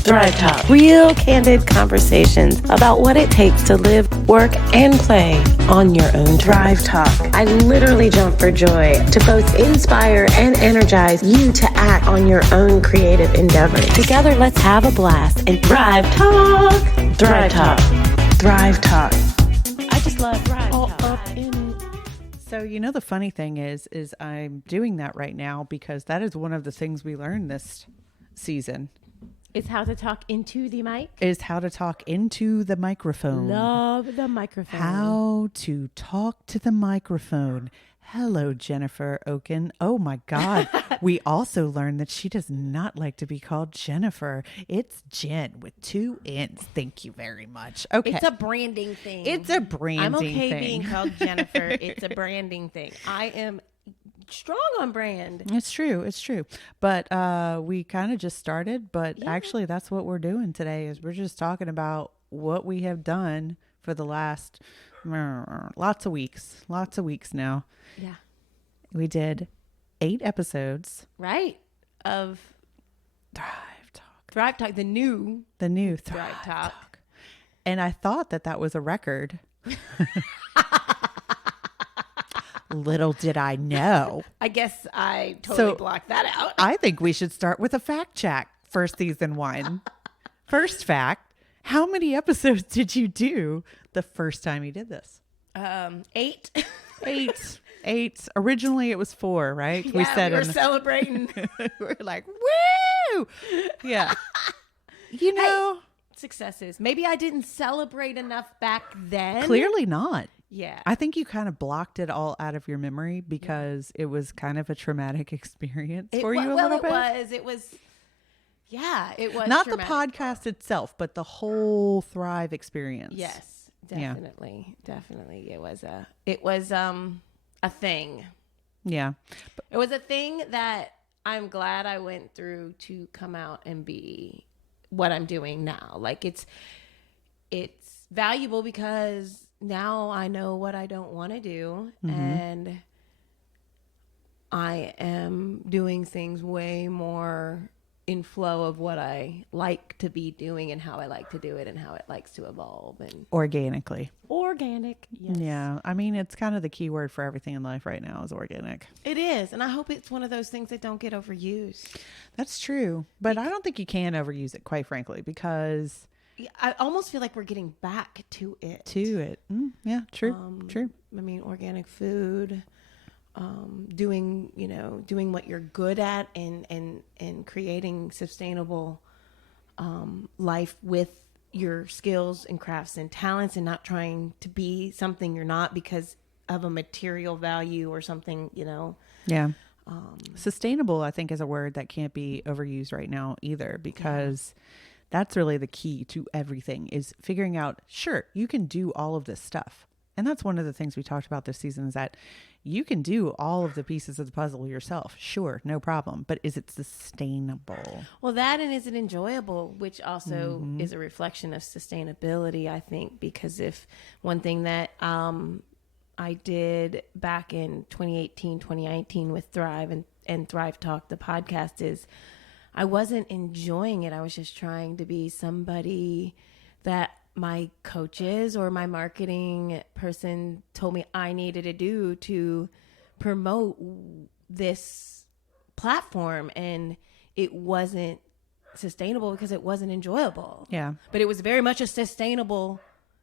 ThrivTALK. Real candid conversations about what it takes to live, work, and play on your own ThrivTALK. I literally jump for joy to both inspire and energize you to act on your own creative endeavors. Together, let's have a blast and ThrivTALK. ThrivTALK. ThrivTALK. I just love ThrivTALK. All up in it. So, you know, the funny thing is I'm doing that right now because that is one of the things we learned this season. Is how to talk into the mic. Is how to talk into the microphone. Love the microphone. How to talk to the microphone. Hello, Jennifer Ocken. Oh my God. We also learned that she does not like to be called Jennifer. It's Jen with 2 N's. Thank you very much. Okay. It's a branding thing. It's a branding thing. I'm okay being called Jennifer. It's a branding thing. I am strong on brand. It's true. But we kind of just started, but actually that's what we're doing today is we're just talking about what we have done for the last lots of weeks now. Yeah. We did 8 episodes. Right. Of ThrivTALK. ThrivTALK, the new ThrivTALK. And I thought that was a record. Little did I know. I guess I totally blocked that out. I think we should start with a fact check for season 1. First fact, how many episodes did you do the first time you did this? 8. 8. Originally it was 4, right? Yeah, we were celebrating. We're like, woo! Yeah. You know. Hey, successes. Maybe I didn't celebrate enough back then. Clearly not. Yeah. I think you kind of blocked it all out of your memory because it was kind of a traumatic experience for you a little bit. It was. Yeah, it was. Not traumatic. the podcast itself, but the whole Thrive experience. Yes, definitely. Yeah. Definitely. It was a thing. Yeah. It was a thing that I'm glad I went through to come out and be what I'm doing now. Like it's valuable because now I know what I don't want to do, and I am doing things way more in flow of what I like to be doing and how I like to do it and how it likes to evolve and Organic. Yes. Yeah. I mean, it's kind of the key word for everything in life right now is organic. It is. And I hope it's one of those things that don't get overused. That's true. But I don't think you can overuse it, quite frankly, because I almost feel like we're getting back to it. Yeah, true. True. I mean, organic food, doing what you're good at and creating sustainable life with your skills and crafts and talents and not trying to be something you're not because of a material value or something, Yeah. Sustainable, I think, is a word that can't be overused right now either because that's really the key to everything is figuring out, sure, you can do all of this stuff. And that's one of the things we talked about this season is that you can do all of the pieces of the puzzle yourself. Sure, no problem. But is it sustainable? Well, that and is it enjoyable, which also is a reflection of sustainability, I think, because if one thing that I did back in 2018, 2019 with Thrive and ThrivTALK, the podcast, is I wasn't enjoying it. I was just trying to be somebody that my coaches or my marketing person told me I needed to do to promote this platform. And it wasn't sustainable because it wasn't enjoyable. Yeah. But it was very much a sustainable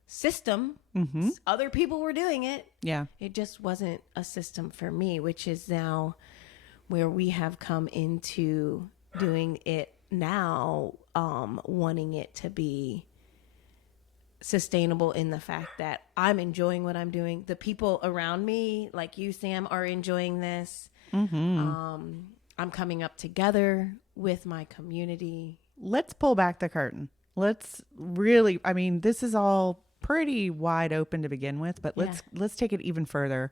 system. Other people were doing it. Yeah. It just wasn't a system for me, which is now where we have come into doing it now, wanting it to be sustainable in the fact that I'm enjoying what I'm doing. The people around me, like you, Sam, are enjoying this. I'm coming up together with my community. Let's pull back the curtain. Let's really, I mean, this is all pretty wide open to begin with, but let's take it even further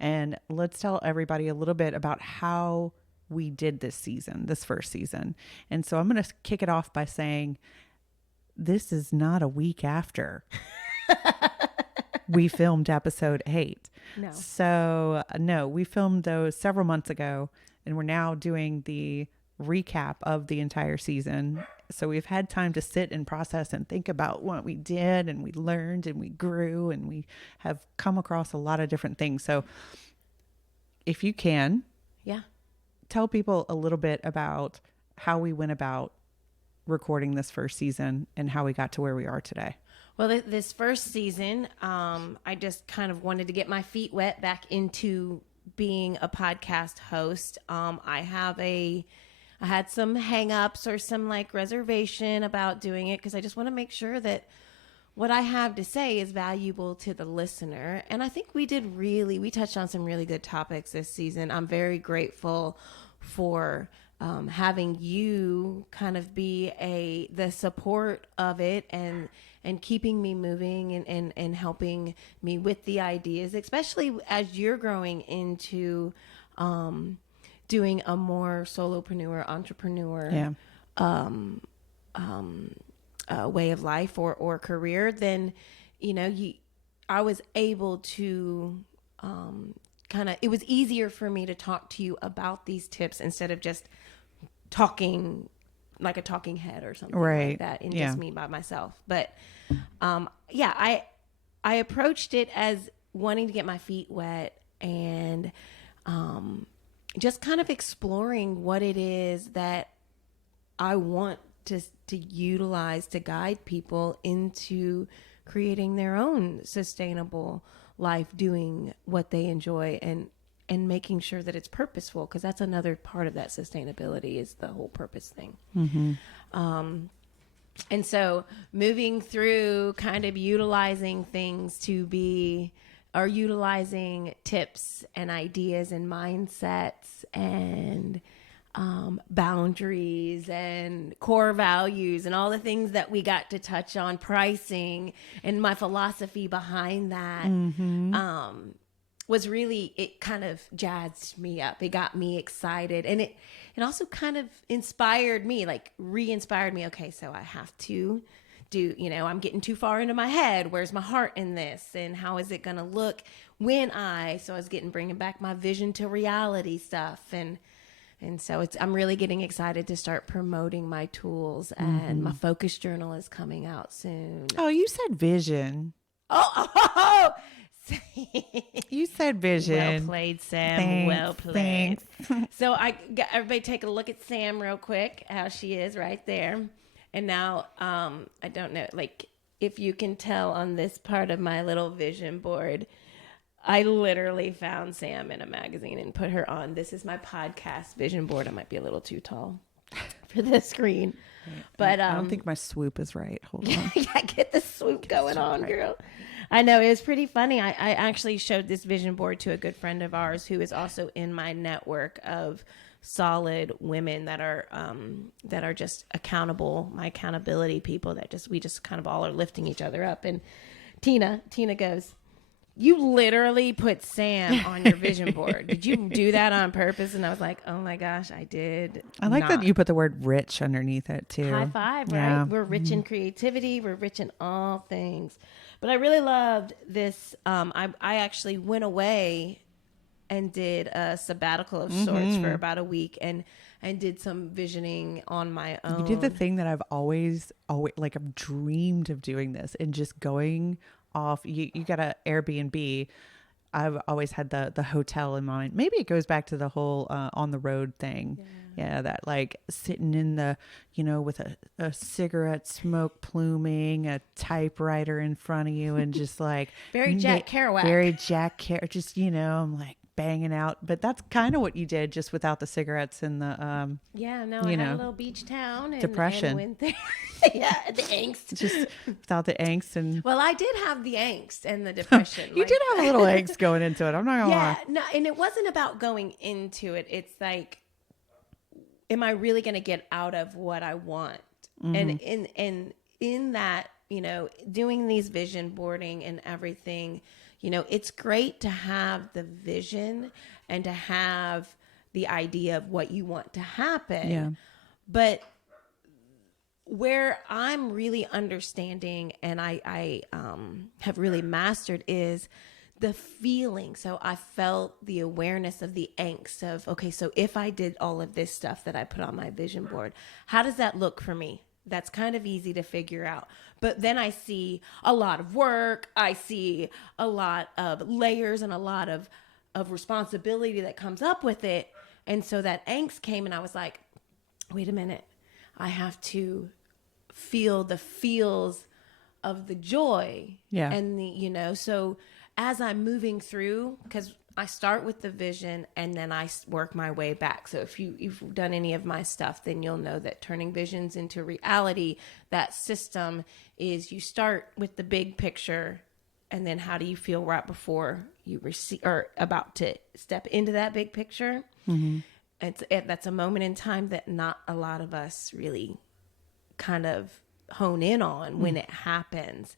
and let's tell everybody a little bit about how we did this first season. And so I'm going to kick it off by saying this is not a week after we filmed episode 8. No. So no, we filmed those several months ago and we're now doing the recap of the entire season. So we've had time to sit and process and think about what we did, and we learned and we grew, and we have come across a lot of different things. So if you can, yeah, tell people a little bit about how we went about recording this first season and how we got to where we are today. Well, this first season, I just kind of wanted to get my feet wet back into being a podcast host. I had some hangups or some like reservation about doing it because I just want to make sure that what I have to say is valuable to the listener. And I think we touched on some really good topics this season. I'm very grateful for having you kind of be the support of it and keeping me moving and helping me with the ideas, especially as you're growing into doing a more solopreneur, entrepreneur way of life or career. Then, I was able to it was easier for me to talk to you about these tips instead of just talking like a talking head or something like that and just me by myself. But I approached it as wanting to get my feet wet and just kind of exploring what it is that I want to utilize to guide people into creating their own sustainable life, doing what they enjoy and making sure that it's purposeful, because that's another part of that sustainability is the whole purpose thing. Mm-hmm. And so moving through kind of utilizing utilizing tips and ideas and mindsets and boundaries and core values and all the things that we got to touch on, pricing and my philosophy behind that, was really, it kind of jazzed me up. It got me excited, and it also kind of inspired me, like re-inspired me. Okay, so I have to do, I'm getting too far into my head. Where's my heart in this? And how is it going to look when I was bringing back my vision to reality stuff. And so I'm really getting excited to start promoting my tools, and my focus journal is coming out soon. Oh, you said vision. Oh, you said vision. Well played, Sam. Thanks, well played. So I got everybody take a look at Sam real quick, how she is right there. And now, I don't know, like if you can tell on this part of my little vision board, I literally found Sam in a magazine and put her on. This is my podcast vision board. I might be a little too tall for the screen, but I don't think my swoop is right. Hold on. Yeah, get the swoop going on, girl. I know, it was pretty funny. I actually showed this vision board to a good friend of ours who is also in my network of solid women that are just accountable, my accountability people that we just kind of all are lifting each other up. And Tina goes, "You literally put Sam on your vision board. Did you do that on purpose?" And I was like, "Oh my gosh, I did." I like that you put the word rich underneath it too. High five, right? We're rich in creativity. We're rich in all things. But I really loved this. I actually went away and did a sabbatical of sorts for about a week and did some visioning on my own. You did the thing that I've always like, I've dreamed of doing this, and just going off. You got an Airbnb. I've always had the hotel in mind. Maybe it goes back to the whole on the road thing. Yeah, that like sitting in the, with a cigarette smoke pluming, a typewriter in front of you, and just like very Jack Kerouac. Just, I'm like banging out. But that's kind of what you did, just without the cigarettes and the I had a little beach town and depression. And went there. Yeah, the angst. Just without the angst. And well, I did have the angst and the depression. You did have a little angst going into it. I'm not gonna lie. No, and it wasn't about going into it. It's like, am I really going to get out of what I want? And in that, doing these vision boarding and everything, it's great to have the vision and to have the idea of what you want to happen. Yeah. But where I'm really understanding and I have really mastered is the feeling. So I felt the awareness of the angst of, okay, so if I did all of this stuff that I put on my vision board, how does that look for me? That's kind of easy to figure out. But then I see a lot of work. I see a lot of layers and a lot of responsibility that comes up with it. And so that angst came, and I was like, wait a minute. I have to feel the feels of the joy. Yeah. And so as I'm moving through, because I start with the vision and then I work my way back. So if you've done any of my stuff, then you'll know that turning visions into reality, that system is you start with the big picture, and then how do you feel right before you receive or about to step into that big picture? Mm-hmm. That's a moment in time that not a lot of us really kind of hone in on when it happens.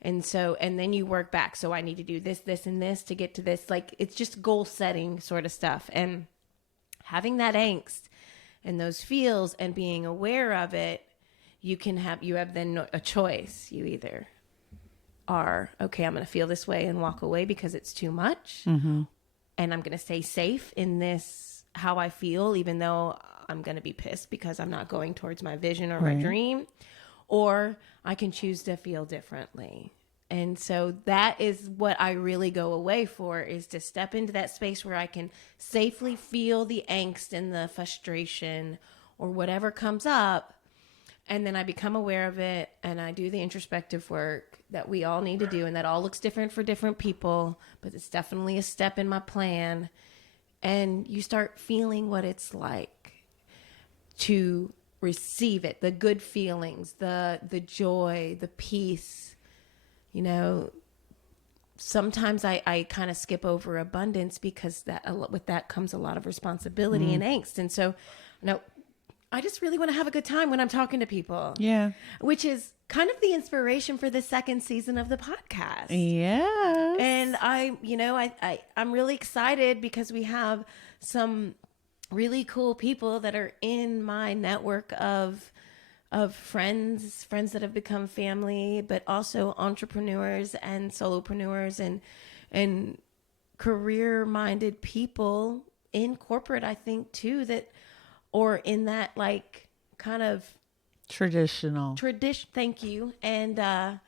And then you work back. So I need to do this, this, and this to get to this. Like, it's just goal setting sort of stuff. And having that angst and those feels and being aware of it, you have then a choice. You either are, okay, I'm going to feel this way and walk away because it's too much. Mm-hmm. And I'm going to stay safe in this, how I feel, even though I'm going to be pissed because I'm not going towards my vision or my dream. Or I can choose to feel differently. And so that is what I really go away for, is to step into that space where I can safely feel the angst and the frustration or whatever comes up. And then I become aware of it, and I do the introspective work that we all need to do. And that all looks different for different people, but it's definitely a step in my plan. And you start feeling what it's like to receive it, the good feelings, the joy, the peace. Sometimes I kind of skip over abundance because with that comes a lot of responsibility and angst. And so, I just really want to have a good time when I'm talking to people. Yeah. Which is kind of the inspiration for the second season of the podcast. Yeah. And I'm really excited because we have some really cool people that are in my network of friends that have become family, but also entrepreneurs and solopreneurs and career-minded people in corporate, I think too, or in that like kind of tradition. Thank you. And,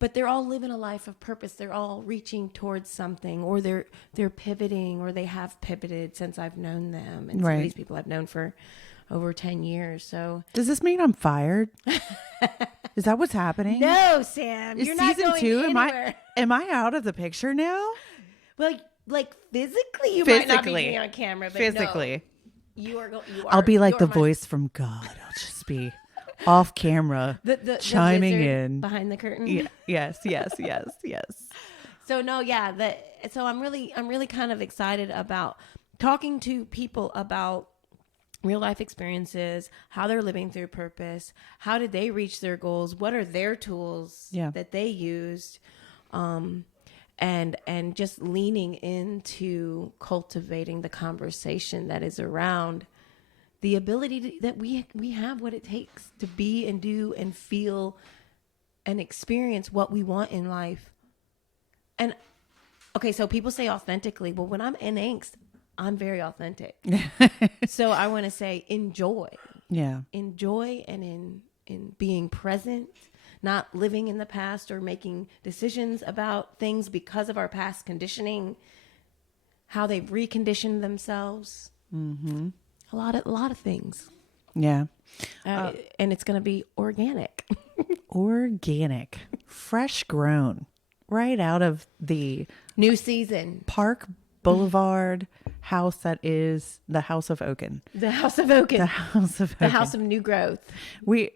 but they're all living a life of purpose. They're all reaching towards something, or they're pivoting, or they have pivoted since I've known them. And some of these people I've known for over 10 years. So does this mean I'm fired? Is that what's happening? No, Sam, you're not going anywhere. Am I out of the picture now? Well, like physically, you might not be on camera, but physically, no, you are. I'll be like the voice from God. I'll just be off camera, chiming in behind the curtain. Yes. So so I'm really kind of excited about talking to people about real life experiences, how they're living through purpose, how did they reach their goals, what are their tools that they used, and just leaning into cultivating the conversation that is around the ability that we have what it takes to be and do and feel and experience what we want in life. And okay, so people say authentically. Well, when I'm in angst, I'm very authentic. So I want to say enjoy. Yeah. Enjoy and in being present, not living in the past or making decisions about things because of our past conditioning, how they've reconditioned themselves. Mm-hmm. A lot of things. Yeah. And it's going to be organic. Organic. Fresh grown. Right out of the new season. Park Boulevard house that is the House of Ocken. The House of Ocken. The House of Ocken. The House of New Growth. We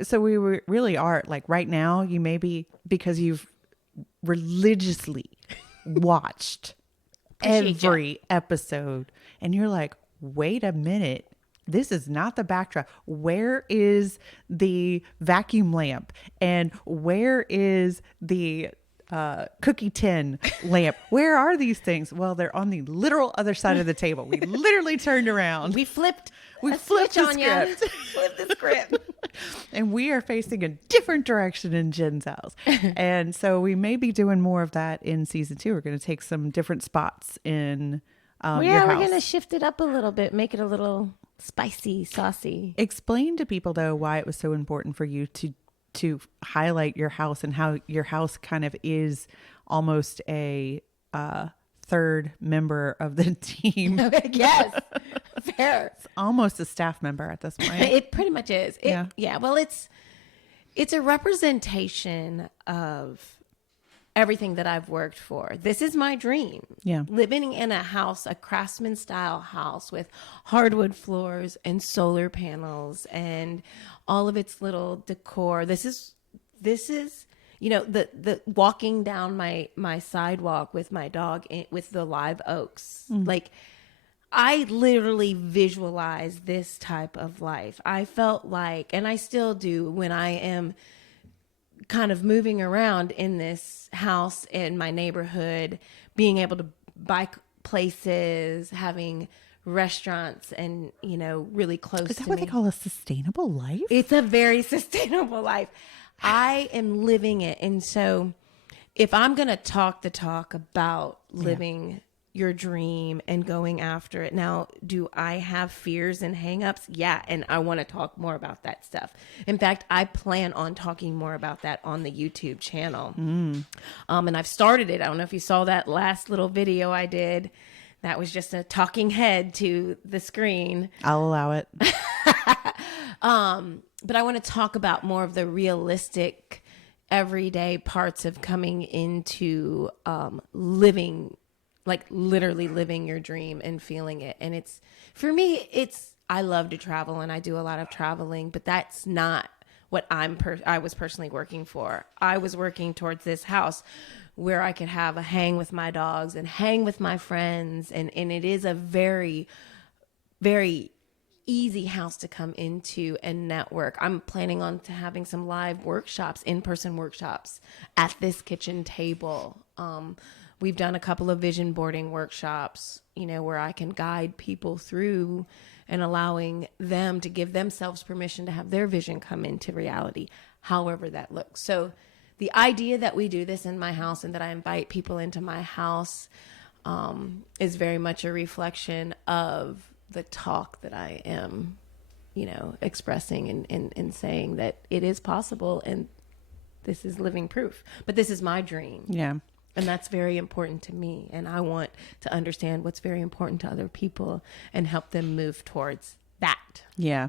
really are, like right now, you may be, because you've religiously watched every episode and you're like, wait a minute. This is not the backdrop. Where is the vacuum lamp? And where is the cookie tin lamp? Where are these things? Well, they're on the literal other side of the table. We literally turned around. We flipped the script. Flipped the script. And we are facing a different direction in Jenn's house. And so we may be doing more of that in season 2. We're going to take some different spots in your house. We're going to shift it up a little bit, make it a little spicy, saucy. Explain to people though why it was so important for you to highlight your house and how your house kind of is almost a third member of the team. Yes, fair. It's almost a staff member at this point. It pretty much is. Yeah. Well, it's a representation of everything that I've worked for. This is my dream. Yeah. Living in a house, a craftsman style house with hardwood floors and solar panels and all of its little decor. This is, the walking down my sidewalk with my dog with the live oaks. Like, I literally visualize this type of life. I felt like, and I still do when I am kind of moving around in this house in my neighborhood, being able to buy places, having restaurants, and really close to me. Is that what they call a sustainable life? It's a very sustainable life. I am living it. And so if I'm going to talk the talk about living your dream and going after it. Now, do I have fears and hangups? Yeah. And I want to talk more about that stuff. In fact, I plan on talking more about that on the YouTube channel. And I've started it. I don't know if you saw that last little video I did. That was just a talking head to the screen. I'll allow it. But I want to talk about more of the realistic everyday parts of coming into living, like literally living your dream and feeling it. And for me, I love to travel and I do a lot of traveling, but that's not what I was personally working for. I was working towards this house where I could have a hang with my dogs and hang with my friends. And it is a very, very easy house to come into and network. I'm planning on having some live workshops, in-person workshops at this kitchen table. We've done a couple of vision boarding workshops, where I can guide people through and allowing them to give themselves permission to have their vision come into reality, however that looks. So the idea that we do this in my house and that I invite people into my house is very much a reflection of the talk that I am, expressing and saying that it is possible and this is living proof. But this is my dream. Yeah. And that's very important to me. And I want to understand what's very important to other people and help them move towards that. Yeah.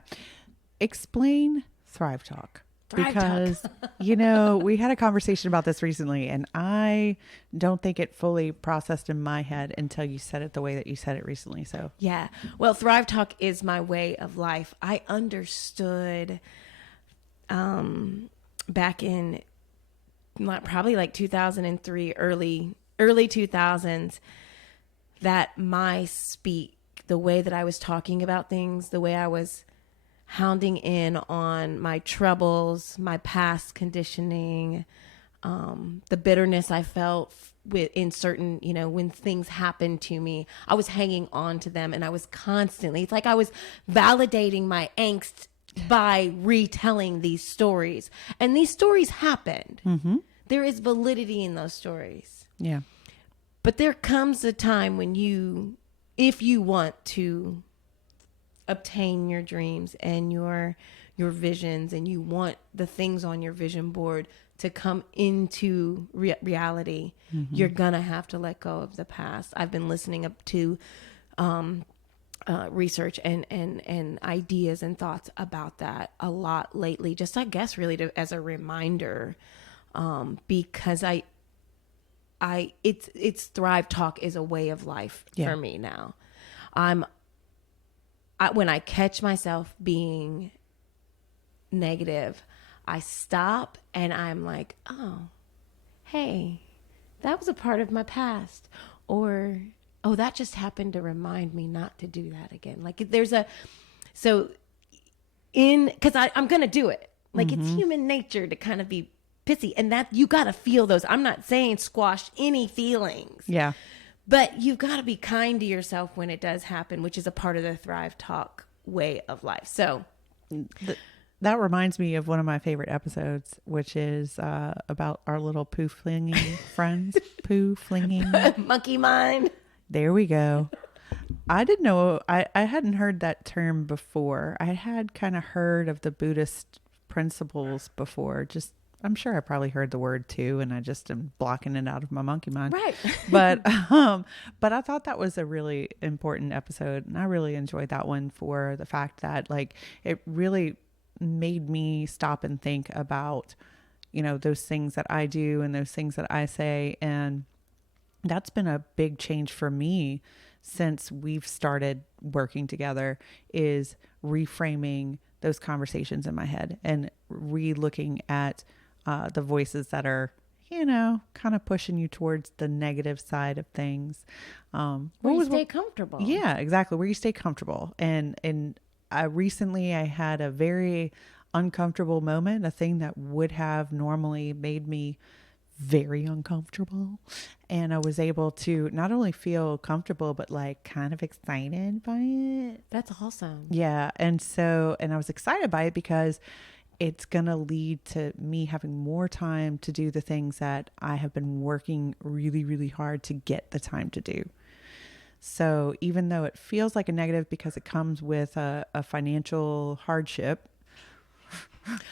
Explain ThriveTALK. Because, ThriveTALK. we had a conversation about this recently and I don't think it fully processed in my head until you said it the way that you said it recently. So, yeah. Well, ThriveTALK is my way of life. I understood back in probably like 2003, early 2000s, that the way that I was talking about things, the way I was hounding in on my troubles, my past conditioning, the bitterness I felt in certain, when things happened to me, I was hanging on to them and I was constantly, it's like I was validating my angst by retelling these stories. And these stories happened. Mm-hmm. There is validity in those stories. Yeah. But there comes a time when if you want to obtain your dreams and your visions, and you want the things on your vision board to come into reality, you're gonna have to let go of the past. I've been listening up to research and ideas and thoughts about that a lot lately, just I guess really as a reminder, because it's ThriveTALK is a way of life for me now. When I catch myself being negative, I stop and I'm like, oh, hey, that was a part of my past. Or, oh, that just happened to remind me not to do that again. Like because I'm going to do it. Like it's human nature to kind of be pissy, and that you got to feel those. I'm not saying squash any feelings. Yeah. But you've got to be kind to yourself when it does happen, which is a part of the ThriveTALK way of life. So that reminds me of one of my favorite episodes, which is about our little poo flinging friends. Poo flinging. Monkey mind. There we go. I didn't know, I hadn't heard that term before. I had kind of heard of the Buddhist principles before. Just, I'm sure I probably heard the word too, and I just am blocking it out of my monkey mind. Right. But, but I thought that was a really important episode, and I really enjoyed that one for the fact that like it really made me stop and think about, you know, those things that I do and those things that I say. And that's been a big change for me since we've started working together, is reframing those conversations in my head and re-looking at the voices that are, you know, kind of pushing you towards the negative side of things. Where you stay comfortable. Yeah, exactly. Where you stay comfortable. And recently I had a very uncomfortable moment, a thing that would have normally made me very uncomfortable. And I was able to not only feel comfortable, but like kind of excited by it. That's awesome. Yeah. And I was excited by it because it's going to lead to me having more time to do the things that I have been working really, really hard to get the time to do. So even though it feels like a negative because it comes with a financial hardship.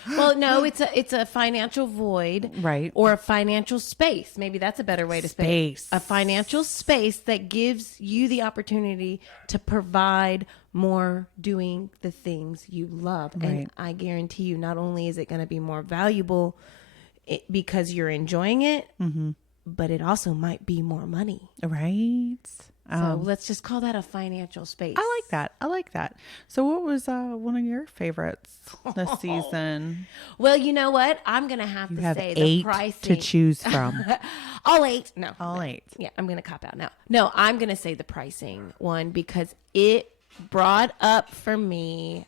Well, no, it's a financial void, right? Or a financial space. Maybe that's a better way to say it. A financial space that gives you the opportunity to provide more doing the things you love. Right. And I guarantee you, not only is it going to be more valuable because you're enjoying it, but it also might be more money. Right. So let's just call that a financial space. I like that. So what was one of your favorites this season? Well, you know what? I'm going to have to say the pricing. To choose from. All 8. No. All 8. Yeah, I'm going to cop out now. No, I'm going to say the pricing one because it brought up for me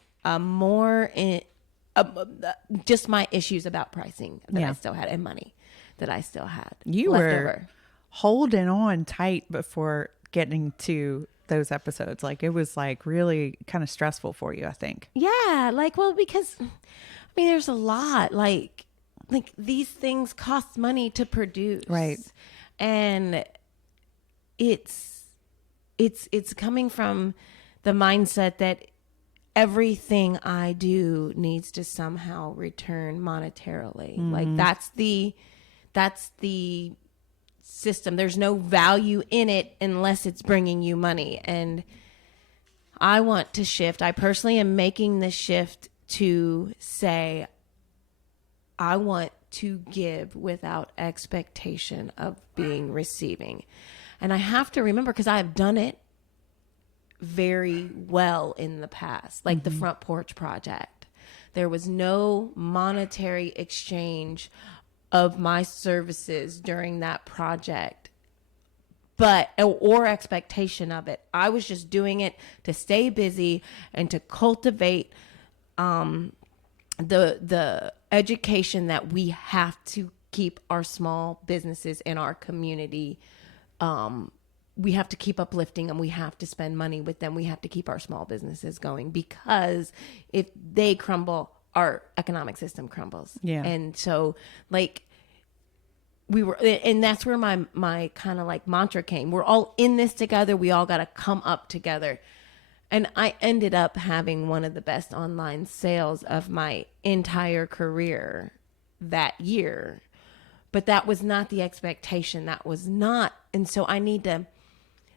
just my issues about pricing that I still had and money that I still had. You were holding on tight before getting to those episodes. Like it was like really kind of stressful for you, I think. Yeah, like, well, because I mean there's a lot like these things cost money to produce. Right. And it's coming from the mindset that everything I do needs to somehow return monetarily. Like that's the system. There's no value in it unless it's bringing you money. And I want to shift. I personally am making the shift to say, I want to give without expectation of being receiving. And I have to remember, because I've done it very well in the past, like the Front Porch Project. There was no monetary exchange of my services during that project, or expectation of it. I was just doing it to stay busy and to cultivate the education that we have to keep our small businesses in our community. We have to keep uplifting them. We have to spend money with them. We have to keep our small businesses going, because if they crumble, our economic system crumbles. Yeah. And so like and that's where my kind of like mantra came. We're all in this together. We all got to come up together. And I ended up having one of the best online sales of my entire career that year. But that was not the expectation. That was not. And so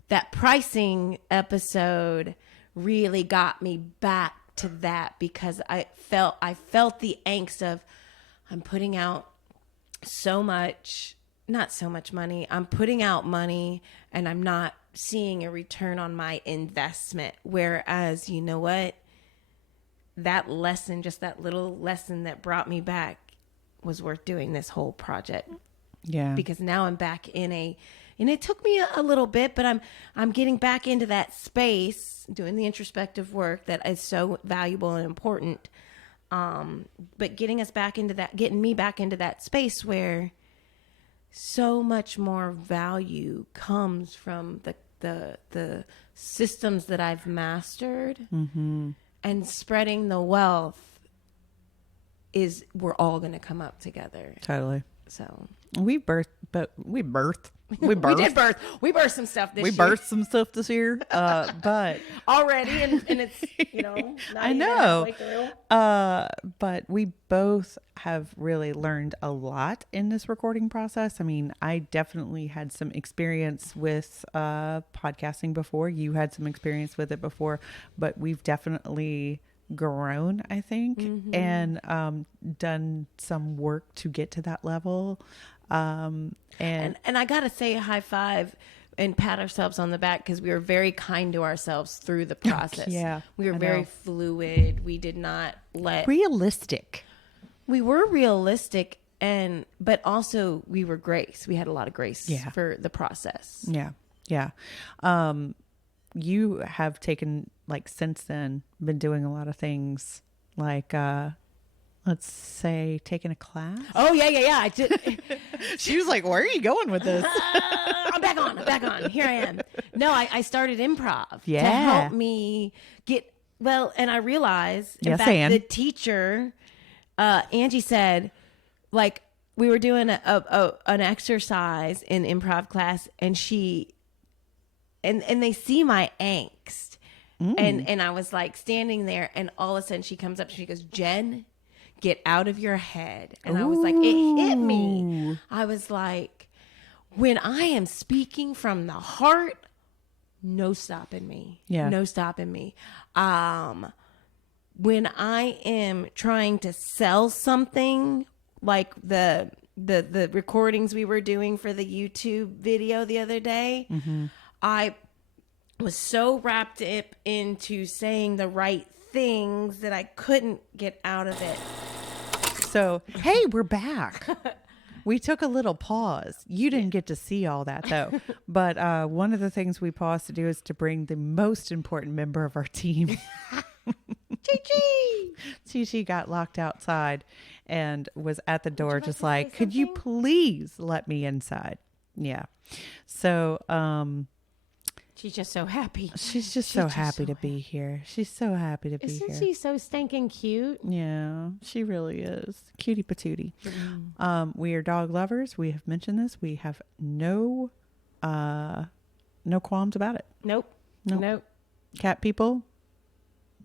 that pricing episode really got me back to that, because I felt the angst of, I'm putting out not so much money. I'm putting out money and I'm not seeing a return on my investment. Whereas, you know what? That lesson, just that little lesson that brought me back, was worth doing this whole project. Yeah. Because now I'm back and it took me a little bit, but I'm getting back into that space, doing the introspective work that is so valuable and important. But getting me back into that space where so much more value comes from the systems that I've mastered, and spreading the wealth we're all going to come up together. Totally. So we birth We birthed. We did birth. We birthed some stuff this year. We birthed some stuff this year. But already, and it's, not I even know. halfway through. But we both have really learned a lot in this recording process. I mean, I definitely had some experience with podcasting before. You had some experience with it before, but we've definitely grown, I think, and done some work to get to that level. And I gotta say a high five and pat ourselves on the back, because we were very kind to ourselves through the process. Yeah, we were very fluid. We did not let realistic. We were realistic, but also we were grace. We had a lot of grace for the process. Yeah. You have taken, like, since then, been doing a lot of things, like, let's say taking a class. Oh, yeah. I did. She was like, where are you going with this? I'm back on. Here I am. No, I started improv to Yeah. help me get, and I realized, in fact, the teacher, Angie, said, like, we were doing an exercise in improv class, and and they see my angst. And I was like standing there, and all of a sudden she comes up, she goes, Jen, get out of your head. And I was like, it hit me. I was like, when I am speaking from the heart, no stopping me. Yeah. No stopping me. When I am trying to sell something, like the recordings we were doing for the YouTube video the other day, I was so wrapped up into saying the right things that I couldn't get out of it. So, hey, we're back. We took a little pause. You didn't get to see all that, though. But one of the things we paused to do is to bring the most important member of our team. Chi got locked outside and was at the door, just like, could you please let me inside? Yeah. So, she's just so happy. She's just so happy to be here. She's so happy to be here. Isn't she so stinking cute? Yeah, she really is. Cutie patootie. We are dog lovers. We have mentioned this. We have no qualms about it. Nope. Cat people,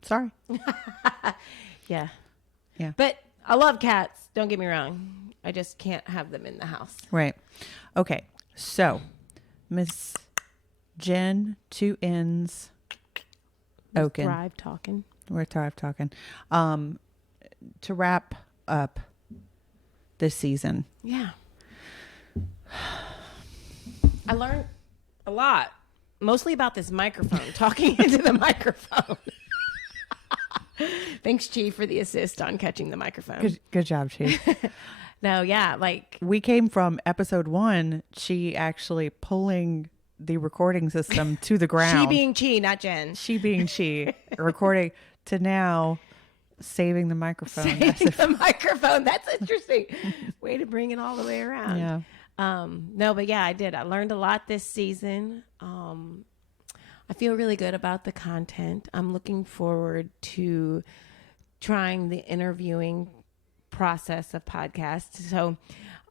sorry. Yeah. Yeah. But I love cats. Don't get me wrong. I just can't have them in the house. Right. Okay. So, Miss Jenn, 2 N's, Ocken. ThrivTALking. We're ThrivTALking. To wrap up this season. Yeah. I learned a lot, mostly about this microphone, talking into the microphone. Thanks, Chief, for the assist on catching the microphone. Good job, Chief. No, yeah, like we came from episode 1, she actually pulling the recording system to the ground. She being Chi, not Jen. She being she, recording, to now saving the microphone. Saving the microphone. That's interesting. Way to bring it all the way around. Yeah. No, but yeah, I did. I learned a lot this season. I feel really good about the content. I'm looking forward to trying the interviewing process of podcasts. So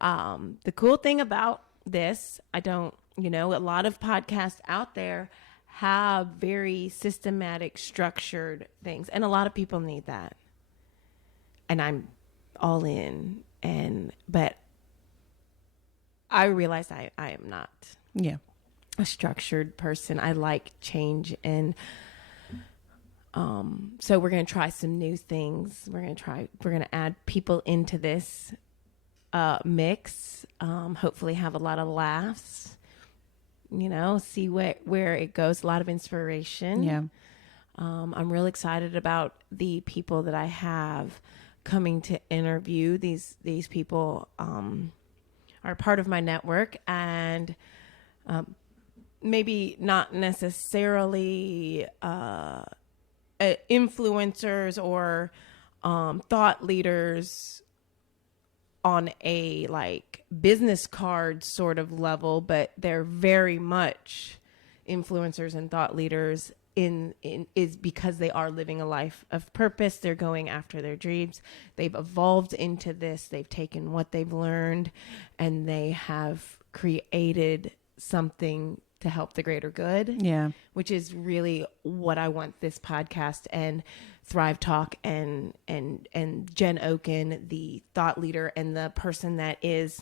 the cool thing about this, a lot of podcasts out there have very systematic, structured things. And a lot of people need that. And I'm all in. But I realize I am not. Yeah. A structured person. I like change, and so we're going to try some new things. We're going to add people into this mix. Hopefully have a lot of laughs, see where it goes. A lot of inspiration. Yeah. I'm real excited about the people that I have coming to interview. These people are part of my network, and maybe not necessarily influencers or thought leaders on a like business card sort of level, but they're very much influencers and thought leaders is because they are living a life of purpose. They're going after their dreams. They've evolved into this. They've taken what they've learned and they have created something to help the greater good. Yeah. Which is really what I want this podcast and ThrivTALK and Jenn Ocken, the thought leader and the person that is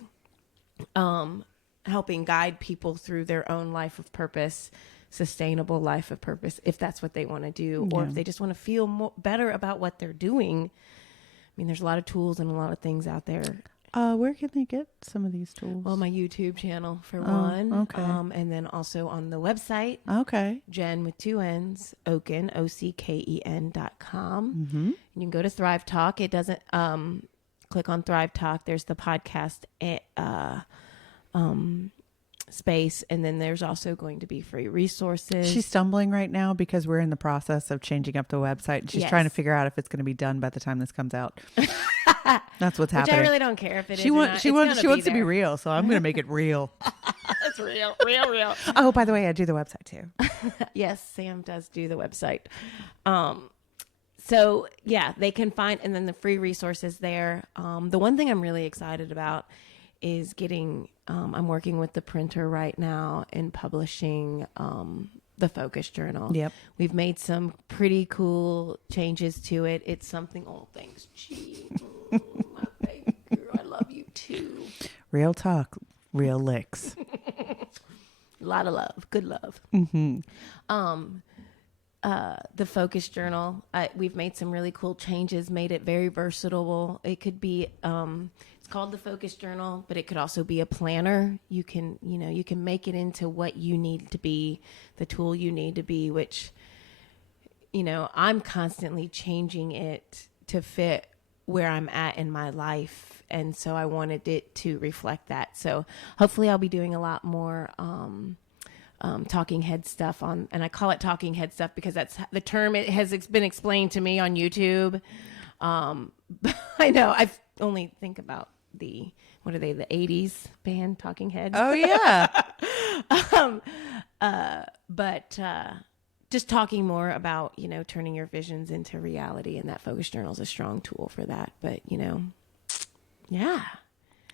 helping guide people through their own life of purpose, sustainable life of purpose, if that's what they want to do, or if they just want to feel better about what they're doing. I mean, there's a lot of tools and a lot of things out there. Where can they get some of these tools? Well, my YouTube channel for one. Okay. And then also on the website. Okay. Jenn with 2 N's, Ocken, OCKEN.com. Mm-hmm. You can go to ThriveTALK. It doesn't, click on ThriveTALK. There's the podcast, space, and then there's also going to be free resources. She's stumbling right now because we're in the process of changing up the website. She's trying to figure out if it's going to be done by the time this comes out. That's what's happening. Which I really don't care if it is. She wants to be real, so I'm going to make it real. It's real. Oh, by the way, I do the website too. Yes, Sam does do the website. So yeah, they can find, and then the free resources there. The one thing I'm really excited about is getting, I'm working with the printer right now and publishing the Focus Journal. Yep. We've made some pretty cool changes to it. It's something, thanks, gee. My baby girl, I love you too. Real talk, real licks. A lot of love, good love. Mm-hmm. The Focus Journal, we've made some really cool changes, made it very versatile. It could be, it's called the Focus Journal, but it could also be a planner. You can make it into what you need to be, the tool you need to be, which, I'm constantly changing it to fit where I'm at in my life. And so I wanted it to reflect that. So hopefully I'll be doing a lot more, talking head stuff and I call it talking head stuff because that's the term. It has been explained to me on YouTube. I know I only think about what are they, the 80s band Talking Heads? Oh yeah. But just talking more about, turning your visions into reality, and that Focus Journal is a strong tool for that. But, yeah. All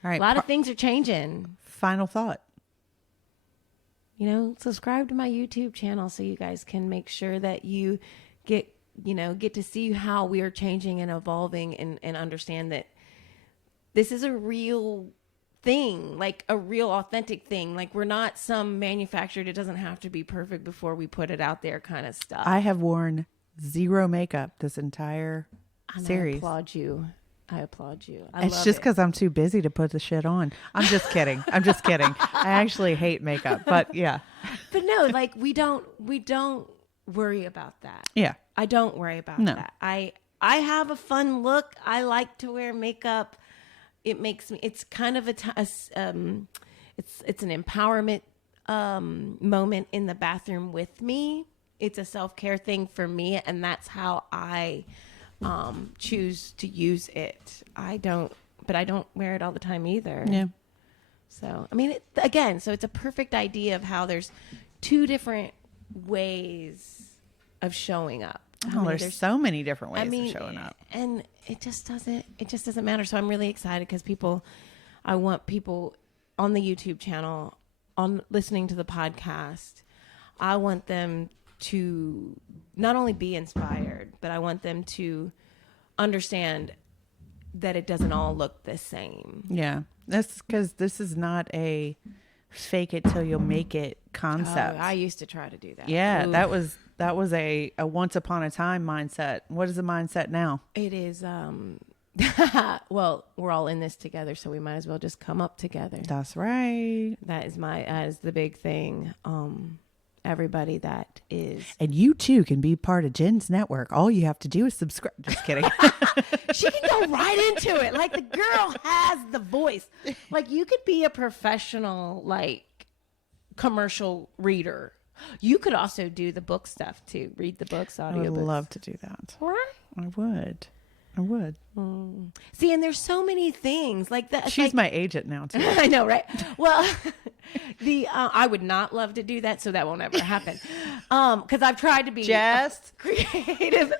right. A lot of things are changing. Final thought. Subscribe to my YouTube channel so you guys can make sure that you get to see how we are changing and evolving and understand that this is a real thing, like a real authentic thing. Like we're not some manufactured, it doesn't have to be perfect before we put it out there kind of stuff. I have worn zero makeup this entire series. I applaud you. It's just because I'm too busy to put the shit on. I'm just kidding. I actually hate makeup, but yeah. But no, like we don't worry about that. Yeah. I don't worry about that. I have a fun look. I like to wear makeup. It makes me, it's kind of it's an empowerment moment in the bathroom with me. It's a self-care thing for me, and that's how I choose to use it. I don't wear it all the time either. Yeah. So, I mean, so it's a perfect idea of how there's two different ways of showing up. There's so many different ways of showing up. And it just doesn't matter. So I'm really excited because I want people on the YouTube channel, on listening to the podcast, I want them to not only be inspired, but I want them to understand that it doesn't all look the same. Yeah. That's because this is not a fake it till you'll make it concept. I used to try to do that. Yeah. Ooh. That was a once upon a time mindset. What is the mindset now? It is, well, we're all in this together, so we might as well just come up together. That's right. That is the big thing. Everybody that is. And you too can be part of Jenn's network. All you have to do is subscribe. Just kidding. She can go right into it. Like the girl has the voice. Like you could be a professional, like commercial reader. You could also do the book stuff too. Read the books, audiobooks. I would love to do that. Right? I would. See, and there's so many things like that. She's my agent now too. I know, right? Well, I would not love to do that, so that won't ever happen. Because I've tried to be Jess creative.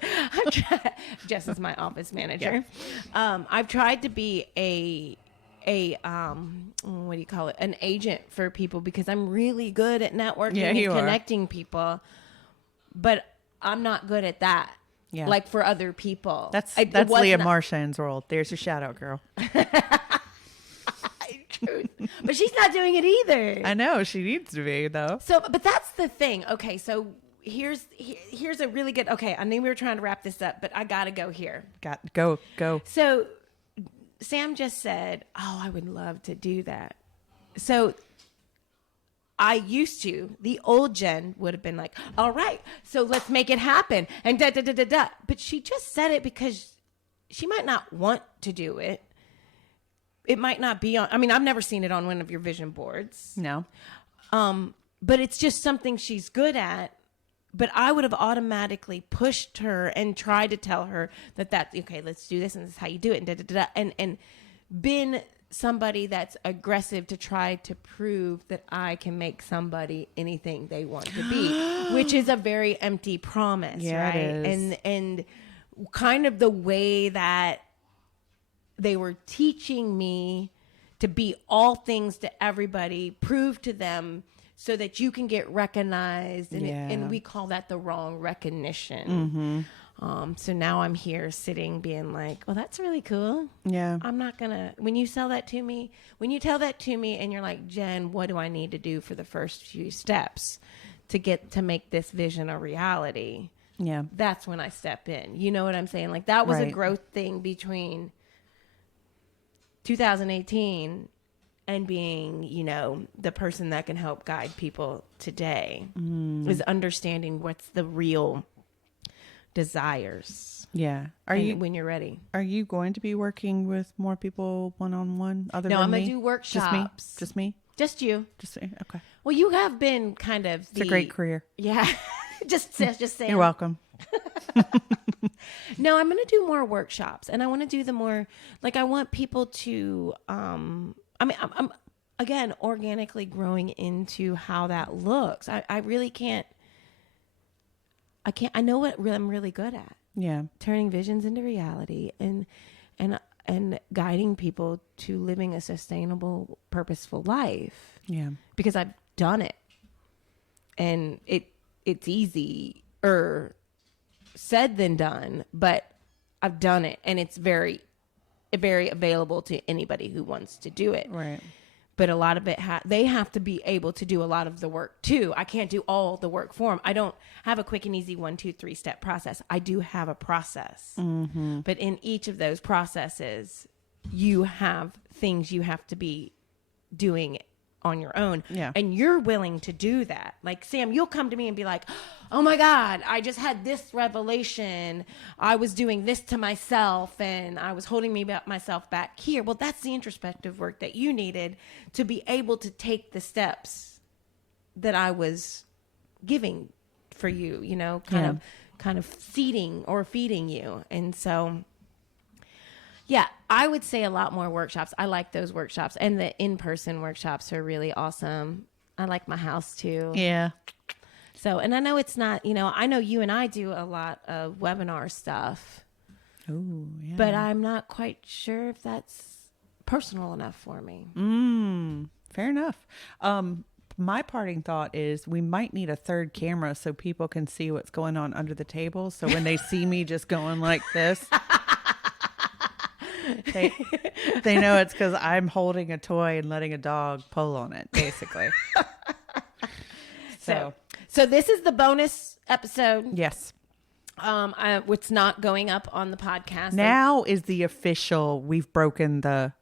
Jess is my office manager. Yeah. I've tried to be what do you call it? An agent for people, because I'm really good at networking and connecting people, but I'm not good at that. Yeah. Like for other people. That's Leah Marshan's role. There's your shout out, girl. But she's not doing it either. I know, she needs to be though. So, but that's the thing. Okay, so here's a really good. Okay, I knew we were trying to wrap this up, but I gotta go here. Go. So, Sam just said, "Oh, I would love to do that." So, I used to. The old Jen would have been like, "All right, so let's make it happen," and da da da da da. But she just said it because she might not want to do it. It might not be on. I mean, I've never seen it on one of your vision boards. No. But it's just something she's good at. But I would have automatically pushed her and tried to tell her that's okay. Let's do this, and this is how you do it, and da da da, and been somebody that's aggressive to try to prove that I can make somebody anything they want to be, which is a very empty promise, right? It is. And kind of the way that they were teaching me to be all things to everybody, prove to them so that you can get recognized. And, and we call that the wrong recognition. Mm-hmm. So now I'm here sitting being like, well, that's really cool. Yeah. I'm not going to, when you tell that to me and you're like, Jen, what do I need to do for the first few steps to make this vision a reality? Yeah. That's when I step in. You know what I'm saying? Like that was a growth thing between 2018 and being, the person that can help guide people today is understanding what's the real desires. Yeah. When you're ready. Are you going to be working with more people one-on-one other than me? No, I'm going to do workshops. Just me? Just you. Just me. Okay. Well, you have been kind of It's a great career. Yeah. just saying. You're welcome. No, I'm going to do more workshops, and I want to do the more, like, I want people to, I'm again, organically growing into how that looks. I really can't, I know what I'm really good at. Yeah. Turning visions into reality and guiding people to living a sustainable, purposeful life. Yeah. Because I've done it, and it's easier said than done, but I've done it, and it's very, very available to anybody who wants to do it. Right. But a lot of it, they have to be able to do a lot of the work too. I can't do all the work for them. I don't have a quick and easy 1, 2, 3 step process. I do have a process, but in each of those processes, you have things you have to be doing on your own. Yeah. And you're willing to do that. Like, Sam, you'll come to me and be like, oh my God, I just had this revelation. I was doing this to myself, and I was holding myself back here. Well, that's the introspective work that you needed to be able to take the steps that I was giving for you, kind of seeding or feeding you. And so, yeah, I would say a lot more workshops. I like those workshops, and the in-person workshops are really awesome. I like my house too. Yeah. So, and I know it's not, I know you and I do a lot of webinar stuff. Oh, yeah. But I'm not quite sure if that's personal enough for me. Fair enough. My parting thought is we might need a third camera so people can see what's going on under the table. So when they see me just going like this, they know it's because I'm holding a toy and letting a dog pull on it, basically. So this is the bonus episode. Yes. It's not going up on the podcast. Now is the official, we've broken the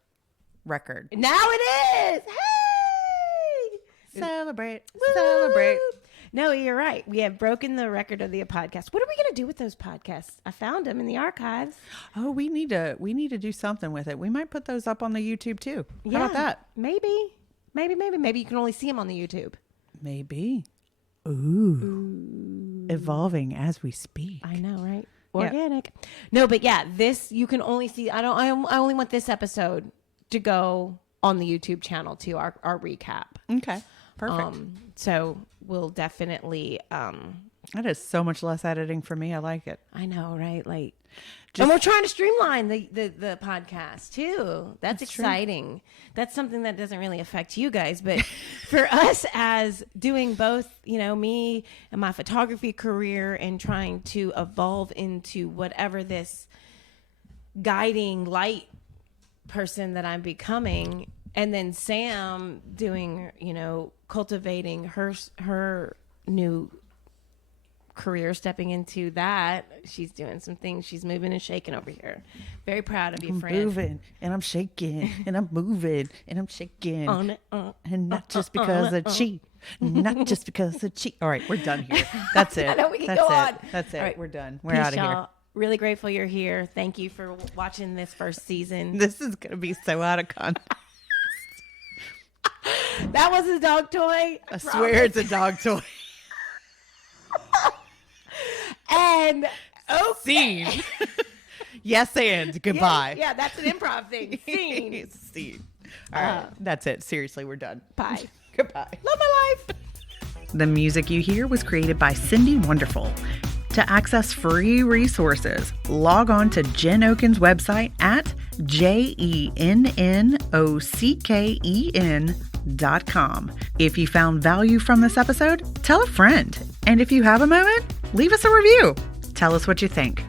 record. Now it is. Hey! Celebrate. Woo! Celebrate. No, you're right. We have broken the record of the podcast. What are we going to do with those podcasts? I found them in the archives. Oh, we need to do something with it. We might put those up on the YouTube too. How about that? Maybe you can only see them on the YouTube. Maybe. Ooh. Evolving as we speak. I know, right? Organic. Yeah. No, but yeah, this you can only see. I only want this episode to go on the YouTube channel too. Our recap. Okay. Perfect. So we'll definitely. That is so much less editing for me. I like it. I know, right? Like, And we're trying to streamline the podcast too. That's exciting. True. That's something that doesn't really affect you guys, but for us as doing both, me and my photography career and trying to evolve into whatever this guiding light person that I'm becoming, and then Sam doing, cultivating her new career, stepping into that. She's doing some things. She's moving and shaking over here. Very proud of you, friend. I'm moving and I'm shaking and I'm moving and I'm shaking. And not just because of cheat. Not just because of cheat. All right, we're done here. That's it. I know we can go on. That's it. All right. We're done. We're out of here. Really grateful you're here. Thank you for watching this first season. This is going to be so out of context. That was a dog toy. I swear it's a dog toy. And scene. Yes, and goodbye. Yeah, that's an improv thing. Scene. Scene. All right, that's it. Seriously, we're done. Bye. Goodbye. Love my life. The music you hear was created by Cindy Wonderful. To access free resources, log on to Jenn Ocken's website at JENNOCKEN.com. If you found value from this episode, tell a friend. And if you have a moment, leave us a review. Tell us what you think.